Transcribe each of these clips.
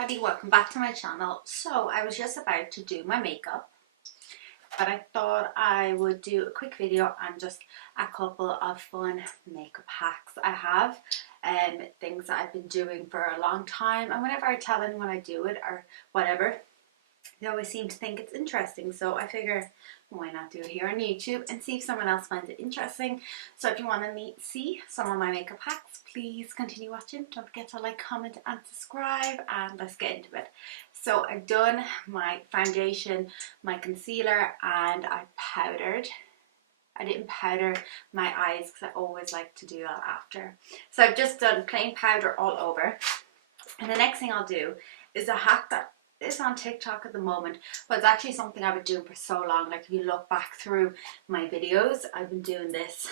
everybody, welcome back to my channel. So I was just about to do my makeup, but I thought I would do a quick video on just a couple of fun makeup hacks I have, and things that I've been doing for a long time, and whenever I tell anyone I do it or whatever, they always seem to think it's interesting. So I figure, why not do it here on YouTube and see if someone else finds it interesting. So if you want to see some of my makeup hacks, please continue watching. Don't forget to like, comment and subscribe, and let's get into it. So I've done my foundation, my concealer, and I powdered. I didn't powder my eyes because I always like to do that after. So I've just done plain powder all over. And the next thing I'll do is a hack that is on TikTok at the moment, but it's actually something I've been doing for so long. Like if you look back through my videos, I've been doing this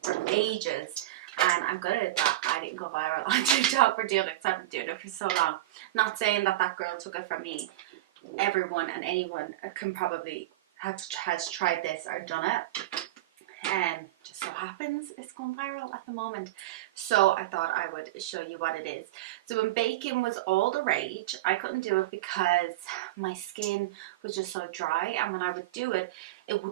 for ages, and I'm good at that. I didn't go viral on TikTok for doing it because I've been doing it for so long. Not saying that that girl took it from me. Everyone and anyone can probably has tried this or done it. Just so happens it's going viral at the moment, so I thought I would show you what it is. So when baking was all the rage, I couldn't do it because my skin was just so dry, and when I would do it, it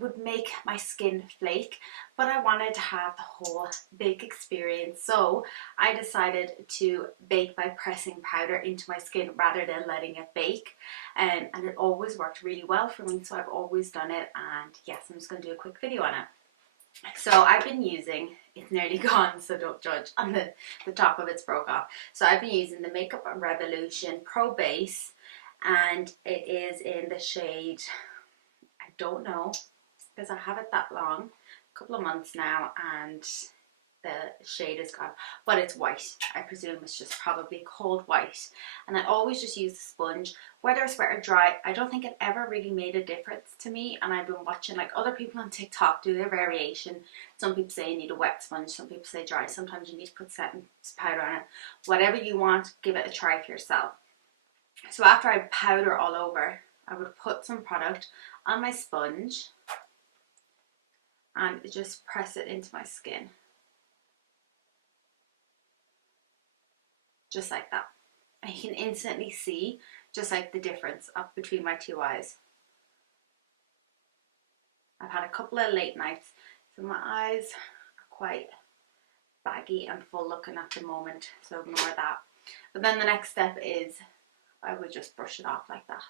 would make my skin flake, but I wanted to have the whole bake experience. So I decided to bake by pressing powder into my skin rather than letting it bake, and it always worked really well for me, so I've always done it. And yes, I'm just going to do a quick video on it. So I've been using, it's nearly gone, so don't judge, on the top of it's broke off. So I've been using the Makeup Revolution Pro Base, and it is in the shade, I don't know, because I have it that long, a couple of months now, and the shade is gone, but it's white. I presume it's just probably cold white, and I always just use the sponge, whether it's wet or dry. I don't think it ever really made a difference to me, and I've been watching like other people on TikTok do their variation. Some people say you need a wet sponge, some people say dry, sometimes you need to put setting powder on it. Whatever you want, give it a try for yourself. So after I powder all over, I would put some product on my sponge and just press it into my skin. Just like that. And you can instantly see just like the difference up between my two eyes. I've had a couple of late nights, so my eyes are quite baggy and full looking at the moment, so ignore that. But then the next step is I would just brush it off like that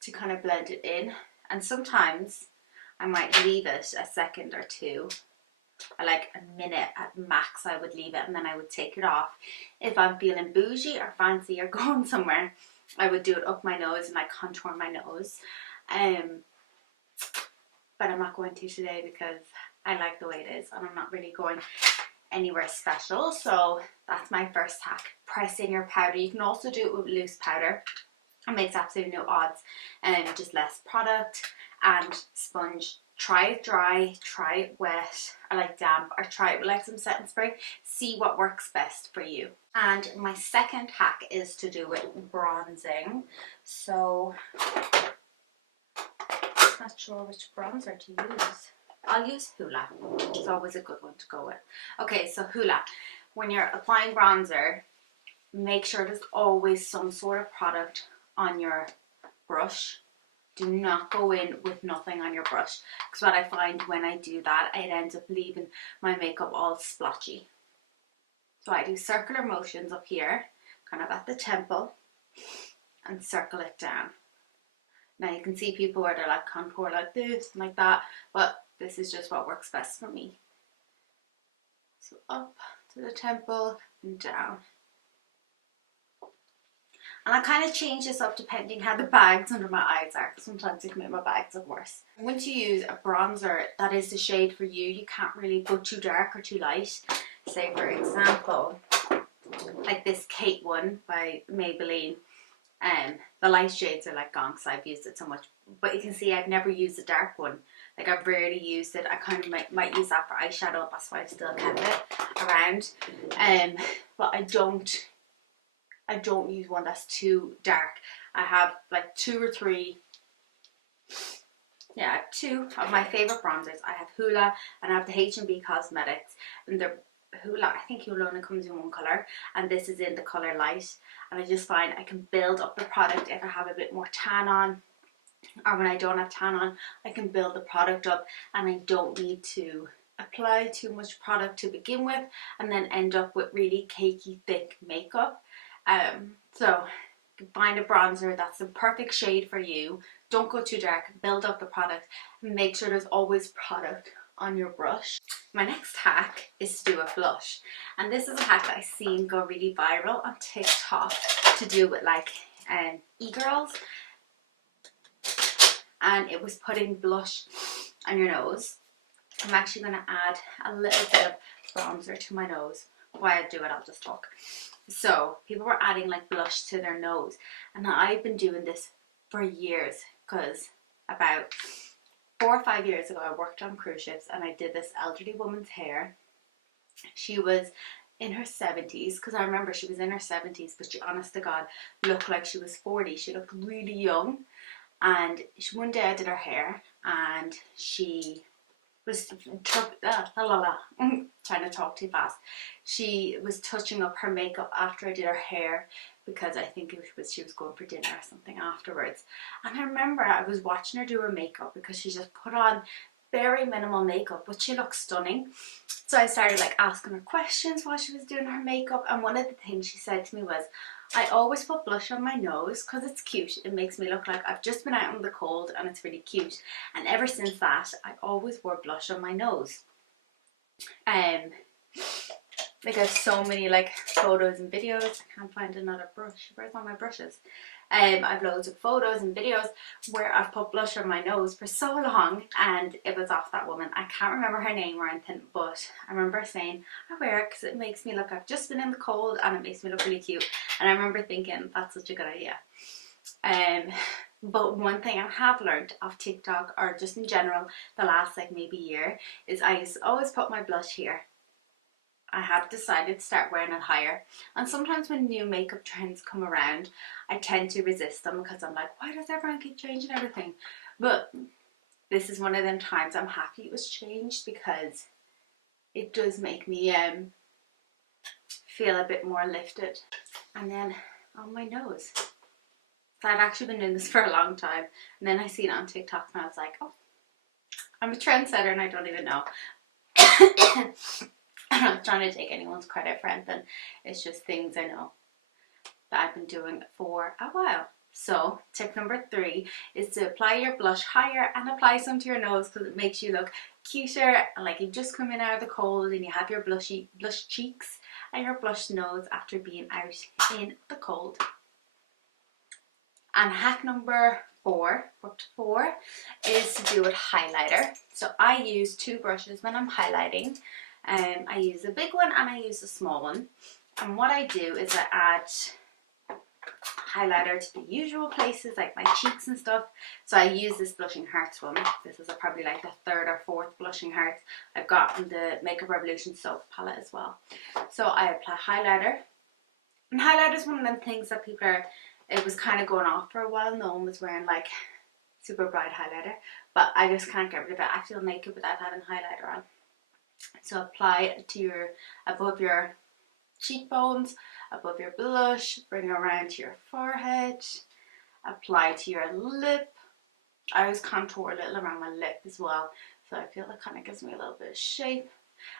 to kind of blend it in. And sometimes I might leave it a second or two, or like a minute at max I would leave it, and then I would take it off. If I'm feeling bougie or fancy or going somewhere, I would do it up my nose and like contour my nose. But I'm not going to today because I like the way it is, and I'm not really going anywhere special. So that's my first hack, press in your powder. You can also do it with loose powder. It makes absolutely no odds, and just less product and sponge. Try it dry, try it wet, or like damp, or try it with like some setting spray. See what works best for you. And my second hack is to do with bronzing. So I'm not sure which bronzer to use. I'll use Hoola. It's always a good one to go with. Okay, so Hoola. When you're applying bronzer, make sure there's always some sort of product on your brush. Do not go in with nothing on your brush, because what I find when I do that, it ends up leaving my makeup all splotchy. So I do circular motions up here, kind of at the temple, and circle it down. Now you can see people where they're like contour like this and like that, but this is just what works best for me. So up to the temple and down. And I kind of change this up depending how the bags under my eyes are, because sometimes it can make my bags look worse. Once you use a bronzer that is the shade for you, you can't really go too dark or too light. Say for example, like this Kate one by Maybelline. The light shades are like gone because I've used it so much. But you can see I've never used a dark one. Like I've rarely used it. I kind of might use that for eyeshadow. That's why I've still kept it around. But I don't use one that's too dark. I have like two or three, yeah, I have two of my favourite bronzers. I have Hoola and I have the H&B Cosmetics, and they're Hula. I think Hula only comes in one colour, and this is in the colour light. And I just find I can build up the product if I have a bit more tan on, or when I don't have tan on, I can build the product up, and I don't need to apply too much product to begin with and then end up with really cakey thick makeup. So find a bronzer that's the perfect shade for you. Don't go too dark, build up the product, and make sure there's always product on your brush. My next hack is to do a blush, and this is a hack that I've seen go really viral on TikTok to do with like e-girls, and it was putting blush on your nose. I'm actually going to add a little bit of bronzer to my nose. While I do it, I'll just talk. So people were adding like blush to their nose, and I've been doing this for years, because about 4 or 5 years ago I worked on cruise ships and I did this elderly woman's hair. She was in her 70s, because I remember she was in her 70s, but she, honest to God, looked like she was 40. She looked really young. And one day I did her hair, and she was trying to talk too fast. She was touching up her makeup after I did her hair, because I think she was going for dinner or something afterwards. And I remember I was watching her do her makeup, because she just put on very minimal makeup, but she looked stunning. So I started like asking her questions while she was doing her makeup, and one of the things she said to me was, I always put blush on my nose because it's cute. It makes me look like I've just been out in the cold, and it's really cute. And ever since that, I always wore blush on my nose. Like I have so many like photos and videos. I can't find another brush. Where's all my brushes? I've loads of photos and videos where I've put blush on my nose for so long, and it was off that woman. I can't remember her name or anything, but I remember saying I wear it because it makes me look, I've just been in the cold and it makes me look really cute. And I remember thinking that's such a good idea. But one thing I have learned off TikTok, or just in general the last like maybe year, is I used to always put my blush here. I have decided to start wearing it higher, and sometimes when new makeup trends come around I tend to resist them, because I'm like, why does everyone keep changing everything? But this is one of them times I'm happy it was changed, because it does make me feel a bit more lifted. And then on my nose, so I've actually been doing this for a long time, and then I seen it on TikTok and I was like, oh, I'm a trendsetter and I don't even know. I'm not trying to take anyone's credit for anything. It's just things I know that I've been doing for a while. So tip number 3 is to apply your blush higher and apply some to your nose, because it makes you look cuter and like you've just come in out of the cold and you have your blush cheeks and your blush nose after being out in the cold. And hack number 4 is to do with highlighter. So I use 2 brushes when I'm highlighting. I use a big one and I use a small one. And what I do is I add highlighter to the usual places like my cheeks and stuff. So I use this Blushing Hearts one. This is probably like the 3rd or 4th Blushing Hearts I've got from the Makeup Revolution soap palette as well. So I apply highlighter. And highlighter is one of them things that people are, it was kind of going off for a while. No one was wearing like super bright highlighter, but I just can't get rid of it. I feel naked without having highlighter on. So apply it to above your cheekbones, above your blush, bring it around to your forehead, apply to your lip. I always contour a little around my lip as well, so I feel that kind of gives me a little bit of shape.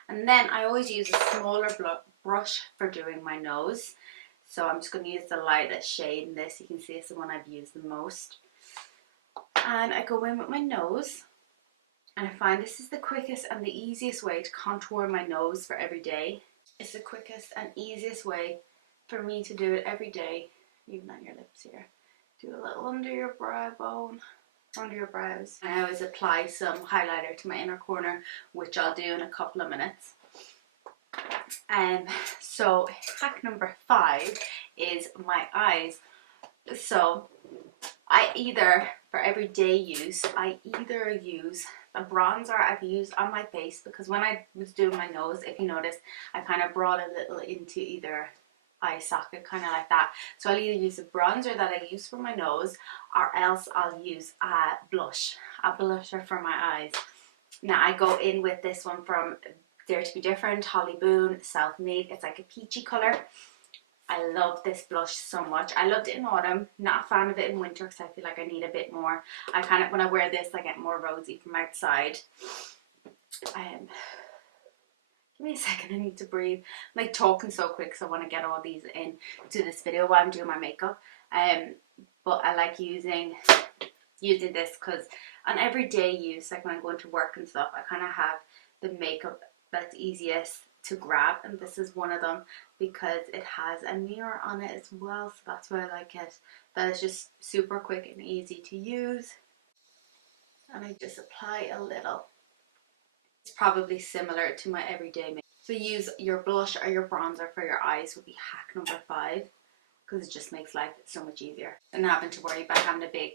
And then I always use a smaller brush for doing my nose. So I'm just going to use the lightest shade in this. You can see it's the one I've used the most. And I go in with my nose. And I find this is the quickest and the easiest way to contour my nose for every day. It's the quickest and easiest way for me to do it every day, even on your lips here. Do a little under your brow bone, under your brows. I always apply some highlighter to my inner corner, which I'll do in a couple of minutes. So hack number 5 is my eyes. So I either, for everyday use, I either use a bronzer I've used on my face, because when I was doing my nose, if you notice, I kind of brought a little into either eye socket, kind of like that. So I'll either use a bronzer that I use for my nose, or else I'll use a blusher for my eyes. Now I go in with this one from Dare to be Different, Holly Boone, Self-Made. It's like a peachy colour. I love this blush so much. I loved it in autumn, not a fan of it in winter because I feel like I need a bit more. I kind of, when I wear this, I get more rosy from outside. Give me a second, I need to breathe. I'm like talking so quick so I want to get all these into this video while I'm doing my makeup. But I like using this because on everyday use, like when I'm going to work and stuff, I kind of have the makeup that's easiest to grab, and this is one of them because it has a mirror on it as well, so that's why I like it. That is just super quick and easy to use, and I just apply a little. It's probably similar to my everyday makeup. So use your blush or your bronzer for your eyes would be hack number 5, because it just makes life so much easier than having to worry about having a big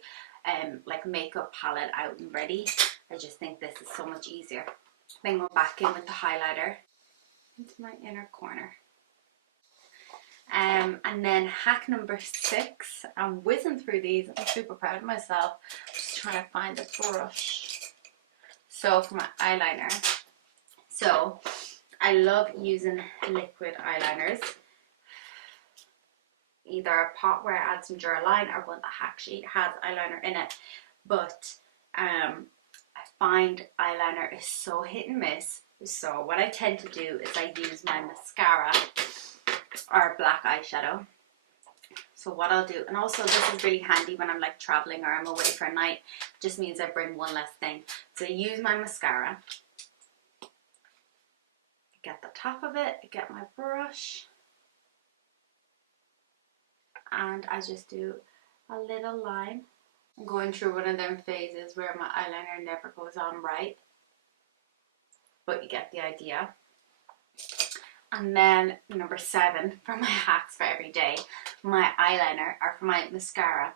like makeup palette out and ready. I just think this is so much easier. Then go back in with the highlighter into my inner corner. And then hack number 6, I'm whizzing through these, I'm super proud of myself, just trying to find the brush. So for my eyeliner, so I love using liquid eyeliners, either a pot where I add some Duraline or one that actually has eyeliner in it. But I find eyeliner is so hit and miss. So what I tend to do is I use my mascara or black eyeshadow. So what I'll do, and also this is really handy when I'm like traveling or I'm away for a night, just means I bring one less thing. So I use my mascara, get the top of it, get my brush, and I just do a little line. I'm going through one of them phases where my eyeliner never goes on right, but you get the idea. And then number 7 for my hacks for every day, my eyeliner or for my mascara.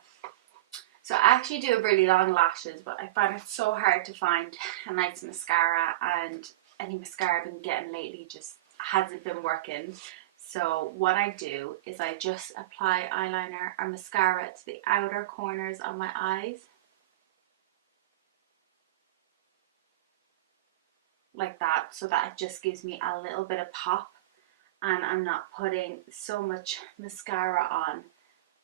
So I actually do really long lashes, but I find it so hard to find a nice mascara, and any mascara I've been getting lately just hasn't been working. So what I do is I just apply eyeliner or mascara to the outer corners of my eyes. Like that, so that it just gives me a little bit of pop, and I'm not putting so much mascara on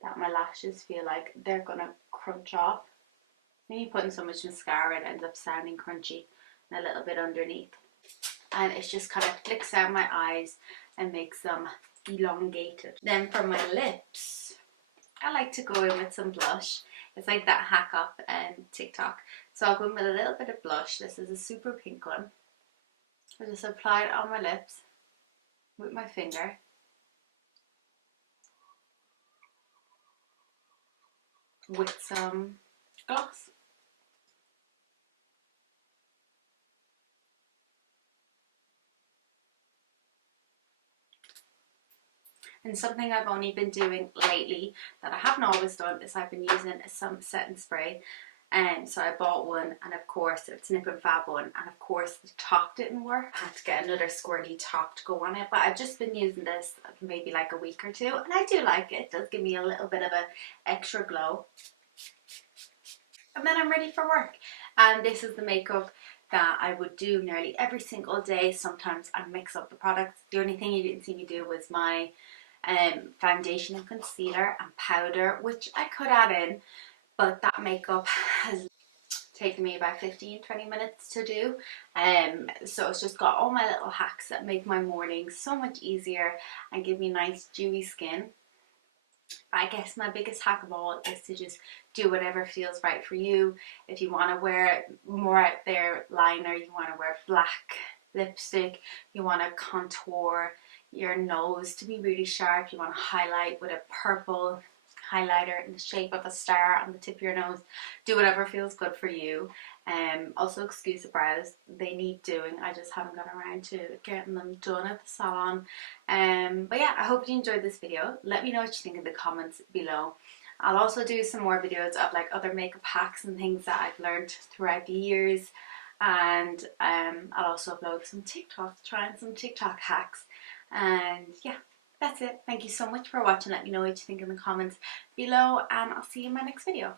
that my lashes feel like they're gonna crunch off. When you're putting so much mascara, it ends up sounding crunchy and a little bit underneath, and it just kind of flicks out my eyes and makes them elongated. Then for my lips, I like to go in with some blush. It's like that hack up TikTok. So I'll go in with a little bit of blush. This is a super pink one. I just apply it on my lips with my finger. With some gloss. And something I've only been doing lately that I haven't always done is I've been using some setting spray. And so I bought one, and of course it's Nip and Fab one, and of course the top didn't work. I had to get another squirty top to go on it, but I've just been using this maybe like a week or two, and I do like it. It does give me a little bit of an extra glow. And then I'm ready for work, and this is the makeup that I would do nearly every single day. Sometimes I mix up the products. The only thing you didn't see me do was my foundation and concealer and powder, which I could add in, but that makeup has taken me about 15-20 minutes to do. So it's just got all my little hacks that make my mornings so much easier and give me nice dewy skin. I guess my biggest hack of all is to just do whatever feels right for you. If you want to wear more out there liner, you want to wear black lipstick, you want to contour your nose to be really sharp, you want to highlight with a purple highlighter in the shape of a star on the tip of your nose, do whatever feels good for you. Also excuse the brows, they need doing. I just haven't got around to getting them done at the salon. But yeah, I hope you enjoyed this video. Let me know what you think in the comments below. I'll also do some more videos of like other makeup hacks and things that I've learned throughout the years, and I'll also upload some TikToks, trying some TikTok hacks. And yeah, that's it. Thank you so much for watching. Let me know what you think in the comments below, and I'll see you in my next video.